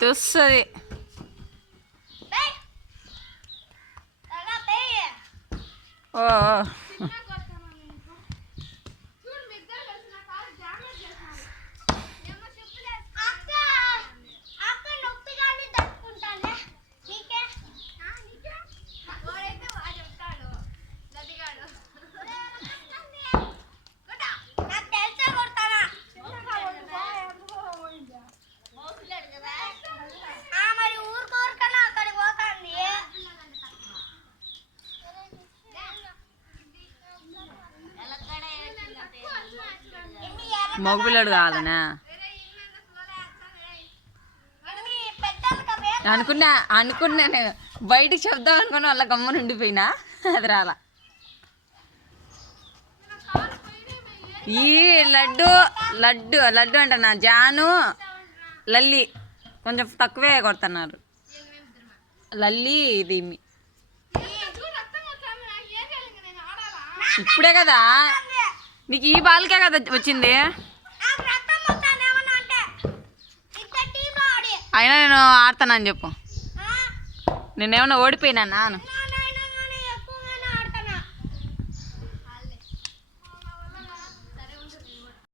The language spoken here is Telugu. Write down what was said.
తుస్సది ఓ మగపిల్లడు కాదనా అనుకున్నాను బయటికి చెప్దాం అనుకుని వాళ్ళ గమ్మని ఉండిపోయినా అది రాలా ఈ లడ్డు లడ్డు లడ్డు అంటన్నా జాను లల్లి కొంచెం తక్కువే కొడుతున్నారు లల్లి ఇది ఇప్పుడే కదా నీకు ఈ బాల్కే కదా వచ్చింది అయినా నేను ఆడతానని చెప్పు నేనేమన్నా ఓడిపోయినా నాను